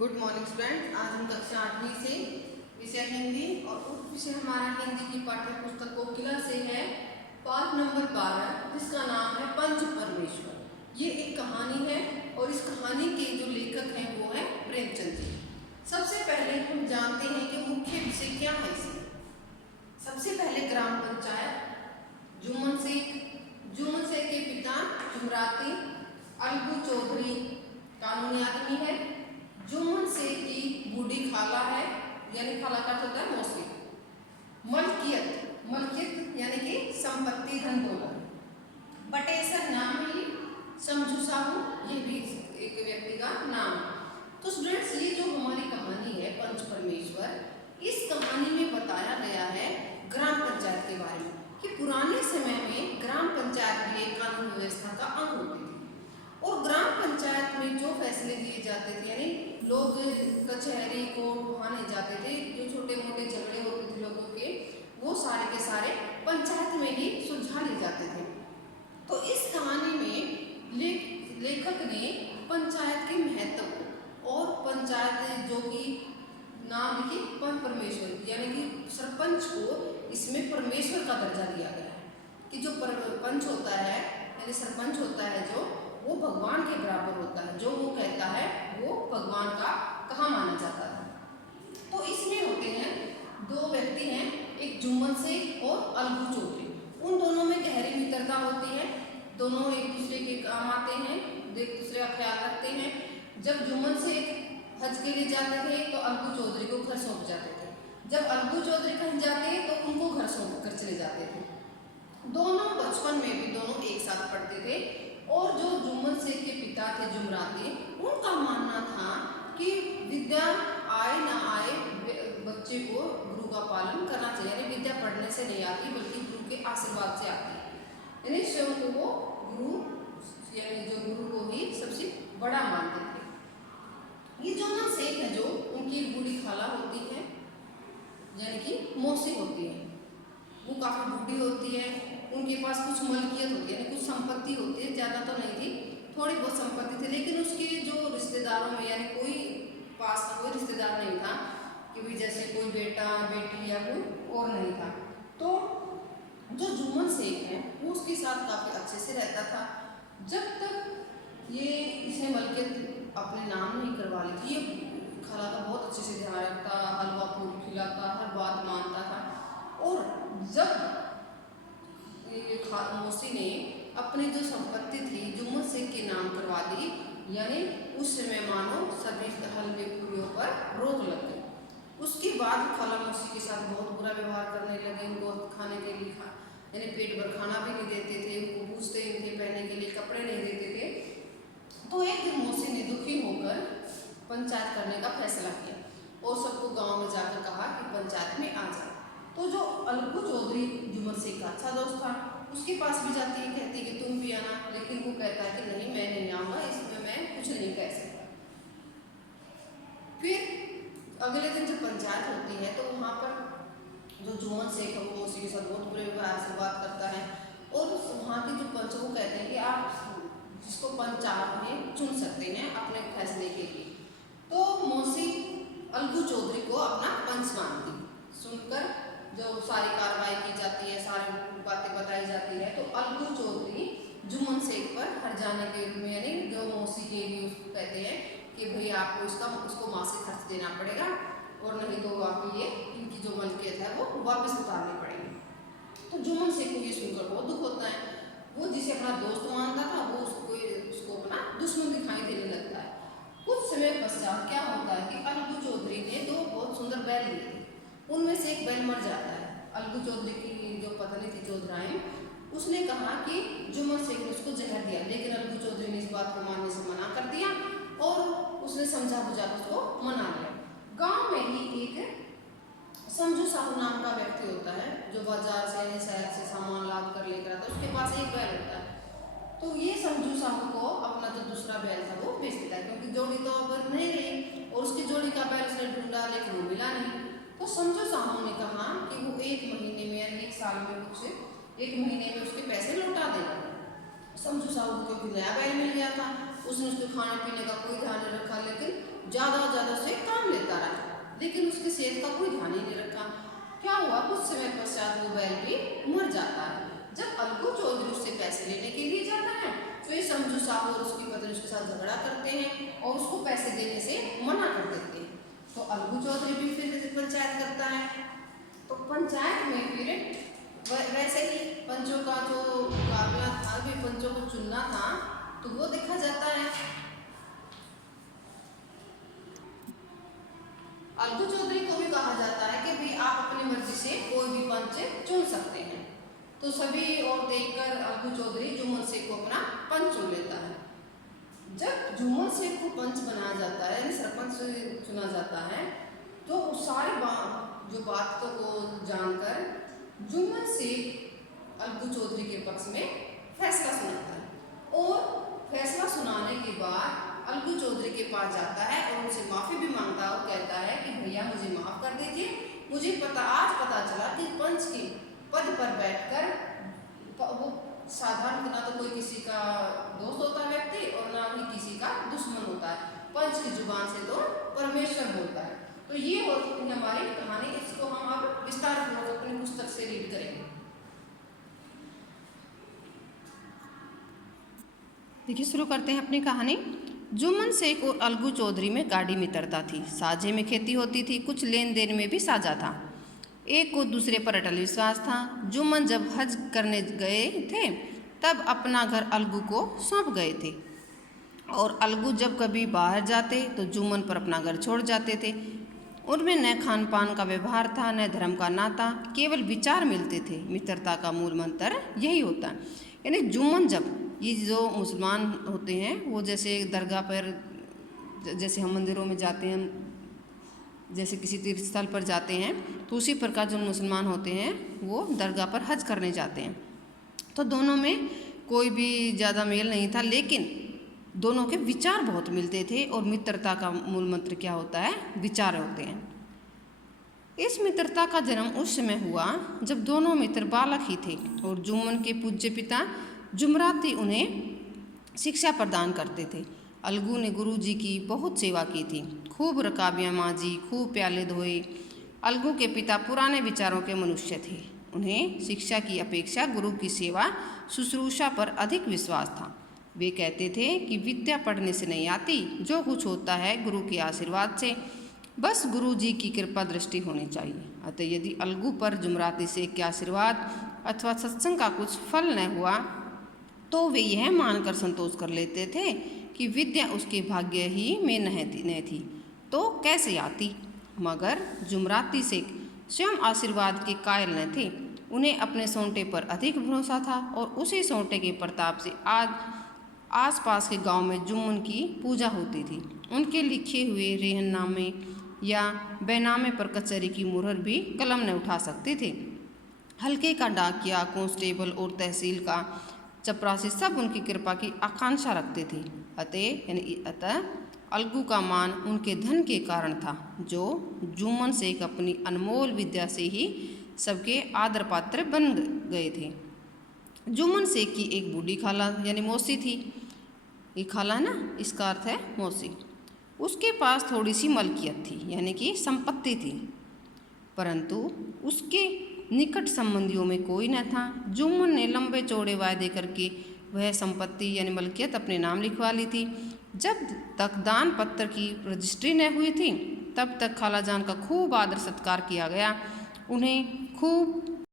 Good morning student. आज हम कक्षा 8वीं से विषय हिंदी और उप विषय हमारा हिंदी की पाठ्य पुस्तक कोकिला से है पाठ नंबर 12, जिसका नाम है पंच परमेश्वर। ये एक कहानी है और इस कहानी के जो लेखक हैं वो है प्रेमचंद जी। सबसे पहले हम जानते हैं कि मुख्य विषय क्या है इसमें। सबसे पहले ग्राम पंचायत। जुम्मन शेख के पिता जुमराती अलगू चौधरी कानूनी आदमी है। जुम्मन शेख की बूढ़ी खाला है, यानी खाला का अर्थ होता है मौसी। मलकियत यानी कि संपत्ति धन दौलत। बटेसर नाम है, समझू साहू ये भी एक व्यक्ति का नाम। तो स्टूडेंट्स, ये जो हमारी कहानी है पंच परमेश्वर, इस कहानी में बताया गया है ग्राम पंचायत के बारे में कि पुराने समय में ग्राम पंचायत भी एक कानून व्यवस्था का अंग होती थी और ग्राम पंचायत में जो फैसले दिए जाते थे, यानी लोग कचहरी कोर्ट वहाँ नहीं जाते थे, जो छोटे मोटे झगड़े होते थे लोगों के, वो सारे के सारे पंचायत में ही सुलझा ले जाते थे। तो इस कहानी में लेखक ने पंचायत के महत्व और पंचायत जो कि नाम लिखी पंच परमेश्वर, यानी कि सरपंच को इसमें परमेश्वर का दर्जा दिया गया है कि जो पंच होता है यानी सरपंच होता है जो, वो भगवान के बराबर होता है। जो वो कहता है वो भगवान का कहा माना जाता है। तो इसमें होते हैं दो व्यक्ति हैं, एक जुम्मन शेख और अलगू चौधरी। उन दोनों में गहरी मित्रता होती है, दोनों एक दूसरे के काम आते हैं, एक दूसरे का ख्याल रखते हैं। जब जुम्मन शेख हज के लिए जाते थे तो अलगू चौधरी को घर सौंप जाते थे, जब अलगू चौधरी कहीं जाते तो उनको घर सौंप कर चले जाते थे। दोनों बचपन में भी दोनों एक साथ पढ़ते थे और जो जुम्मन शेख के पिता थे जुमराती, उनका मानना था कि विद्या आए ना आए बच्चे को गुरु का पालन करना चाहिए, यानी विद्या पढ़ने से नहीं आती बल्कि गुरु के आशीर्वाद से आती है। यानी स्वयं को वो गुरु यानी जो गुरु को ही सबसे बड़ा मानते थे। ये जुम्मन शेख है जो उनकी एक बूढ़ी खाला होती है, यानी कि मौसी होती है, वो काफ़ी बूढ़ी होती है। उनके पास कुछ मलकियत होती है, यानी कुछ संपत्ति होती है, ज़्यादा तो नहीं थी, थोड़ी बहुत संपत्ति थी, लेकिन उसके जो रिश्तेदारों में यानी कोई पास का कोई रिश्तेदार नहीं था कि भाई जैसे कोई बेटा बेटी या कोई और नहीं था। तो जो जुम्मन शेख है वो उसके साथ काफ़ी अच्छे से रहता था, जब तक ये इसने मलकियत अपने नाम नहीं करवा ली थी। ये खाला का बहुत अच्छे से ध्यान रखता, हलवा पूरी खिलाता, हर बात मानता था। और जब मौसी ने अपनी जो संपत्ति थी जुम्मन शेख के नाम करवा दी, यानी उस समय मानो सभी हलवे पूरियों पर रोक लग गई। उसके बाद खाला मौसी के साथ बहुत बुरा व्यवहार करने लगे, उनको खाने के लिए यानी पेट भर खाना भी नहीं देते थे, उनको पूछते ही थे, पहनने के लिए कपड़े नहीं देते थे। तो एक दिन मौसी ने दुखी होकर पंचायत करने का फैसला किया और सबको गाँव में जाकर कहा कि पंचायत में आ जाए। तो जो अलगू चौधरी जुम्मन शेख का अच्छा दोस्त था, उसके पास भी जाती है, कहती कि तुम भी आना, लेकिन वो कहता है कि नहीं मैं नहीं आऊँगा, इसमें मैं कुछ नहीं कह सकता। फिर अगले दिन जब पंचायत होती है तो वहाँ पर जो जुम्मन शेख है वो मौसी के साथ बहुत बुरे व्यवहार से बात करता है और वहाँ के जो पंच वो कहते हैं कि आप जिसको पंच आप में चुन सकते हैं अपने फैसले के लिए। तो मौसी अलगू चौधरी को अपना पंच मानती। सुनकर जो सारी कार्रवाई की जाती है, सारी बातें बताई जाती है, तो अलगू चौधरी जुम्मन शेख पर हर जाने के रूप में, यानी जो मौसी के लिए उसको कहते हैं कि भाई आपको उसको मासिक खर्च देना पड़ेगा और नहीं तो आपको ये इनकी जो मलकियत है वो वापस उतारनी पड़ेगी। तो जुम्मन शेख को ये सुनकर बहुत दुख होता है। वो जिसे अपना दोस्त मानता था वो उसको अपना दुश्मन दिखाई देने लगता है। कुछ समय पश्चात क्या होता है कि अलगू चौधरी ने दो बहुत सुंदर बैल लिए थे, उनमें से एक बैल मर जाता है। अलगू चौधरी की जो पत्नी थी चौधराइन, उसने कहा कि जुम्मन शेख ने उसको जहर दिया, लेकिन अलगू चौधरी ने इस बात को मानने से मना कर दिया और उसने समझा बुझा उसको मना लिया। गांव में ही एक समझू साहू नाम का व्यक्ति होता है जो बाजार से यानी शहर से सामान लाद कर लेकर आता है, उसके पास एक बैल होता है। तो ये समझू साहू को अपना जो दूसरा बैल था वो बेच देता है, क्योंकि जोड़ी तो अब नहीं रही और उसकी जोड़ी का बैल उसने ढूंढा लेकिन वो मिला नहीं। तो समझू साहू ने कहा कि वो 1 महीने में यानी 1 साल में कुछ 1 महीने में उसके पैसे लौटा देगा। समझू साहू को क्योंकि नया बैल मिल गया था, उसने उसके खाने पीने का कोई ध्यान नहीं रखा, लेकिन ज़्यादा लेकिन उसकी सेहत का कोई ध्यान ही नहीं रखा। क्या हुआ, कुछ समय पश्चात वो बैल भी मर जाता है। जब अलगू चौधरी उससे पैसे लेने के लिए जाता है तो ये समझू साहू और उसकी पत्नी उसके साथ झगड़ा करते हैं और उसको पैसे देने से मना कर देते हैं। तो अलगू चौधरी भी फिर पंचायत करता है। तो पंचायत में फिर वैसे ही पंचों का जो मुकाबला था, भी पंचों को चुनना था, तो वो देखा जाता है। अलगू चौधरी को भी कहा जाता है कि भाई आप अपनी मर्जी से कोई भी पंच चुन सकते हैं। तो सभी और देखकर अलगू चौधरी जुम्मन शेख को अपना पंच चुन लेता है। जब जुम्मन शेख को पंच बनाया जाता है, यानी सरपंच चुना जाता है, तो सारी जो बातों को जानकर जुम्मन शेख अलगू चौधरी के पक्ष में फैसला सुनाता है और फैसला सुनाने के बाद अलगू चौधरी के पास जाता है और उनसे माफ़ी भी मांगता है और कहता है कि भैया मुझे माफ़ कर दीजिए, मुझे आज पता चला कि पंच के पद पर बैठकर वो साधारण ना तो कोई किसी का दोस्त होता है व्यक्ति और ना ही किसी का दुश्मन होता है। पंच की जुबान से तो परमेश्वर बोलता है। तो ये होती हमारी कहानी, इसको हम अब विस्तार पूर्वक अपनी पुस्तक से रीड करेंगे। देखिए, शुरू करते हैं अपनी कहानी। जुम्मन शेख और अलगू चौधरी में गाढ़ी मित्रता थी। साझे में खेती होती थी, कुछ लेन देन में भी साझा था। एक को दूसरे पर अटल विश्वास था। जुम्मन जब हज करने गए थे तब अपना घर अलगू को सौंप गए थे और अलगू जब कभी बाहर जाते तो जुम्मन पर अपना घर छोड़ जाते थे। उनमें न खान पान का व्यवहार था, न धर्म का नाता, केवल विचार मिलते थे। मित्रता का मूल मंत्र यही होता है। यानी जुम्मन, जब ये जो मुसलमान होते हैं वो जैसे दरगाह पर, जैसे हम मंदिरों में जाते हैं, जैसे किसी तीर्थ स्थल पर जाते हैं, तो उसी प्रकार जो मुसलमान होते हैं वो दरगाह पर हज करने जाते हैं। तो दोनों में कोई भी ज़्यादा मेल नहीं था, लेकिन दोनों के विचार बहुत मिलते थे। और मित्रता का मूल मंत्र क्या होता है? विचार होते हैं। इस मित्रता का जन्म उस समय हुआ जब दोनों मित्र बालक ही थे और जुम्मन के पूज्य पिता जुमराती उन्हें शिक्षा प्रदान करते थे। अलगू ने गुरुजी की बहुत सेवा की थी, खूब रकाबियाँ मांजी, खूब प्याले धोए। अलगू के पिता पुराने विचारों के मनुष्य थे। उन्हें शिक्षा की अपेक्षा गुरु की सेवा शुश्रूषा पर अधिक विश्वास था। वे कहते थे कि विद्या पढ़ने से नहीं आती, जो कुछ होता है गुरु के आशीर्वाद से, बस गुरु जी की कृपा दृष्टि होनी चाहिए। अतः यदि अलगू पर जुमराती शेख के आशीर्वाद अथवा सत्संग का कुछ फल न हुआ तो वे यह मानकर संतोष कर लेते थे कि विद्या उसके भाग्य ही में न थी तो कैसे आती। मगर जुमराती शेख स्वयं आशीर्वाद के कायल न थे। उन्हें अपने सोंटे पर अधिक भरोसा था और उसी सोंटे के प्रताप से आज आसपास के गांव में जुम्मन की पूजा होती थी। उनके लिखे हुए रेहननामे या बैनामे पर कचहरी की मुहर भी कलम न उठा सकते थे। हल्के का डाकिया, कांस्टेबल और तहसील का चपरासी सब उनकी कृपा की आकांक्षा रखते थे। अतः अलगू का मान उनके धन के कारण था, जो जुम्मन शेख अपनी अनमोल विद्या से ही सबके आदर पात्र बन गए थे। जुम्मन शेख की एक बूढ़ी खाला यानी मौसी थी। ये खाला है ना, इसका अर्थ है मौसी। उसके पास थोड़ी सी मलकियत थी, यानी कि संपत्ति थी, परंतु उसके निकट संबंधियों में कोई न था। जुम्मन ने लंबे चौड़े वायदे करके वह संपत्ति यानी मलकियत अपने नाम लिखवा ली थी। जब तक दान पत्र की रजिस्ट्री न हुई थी तब तक खालाजान का खूब आदर सत्कार किया गया। उन्हें खूब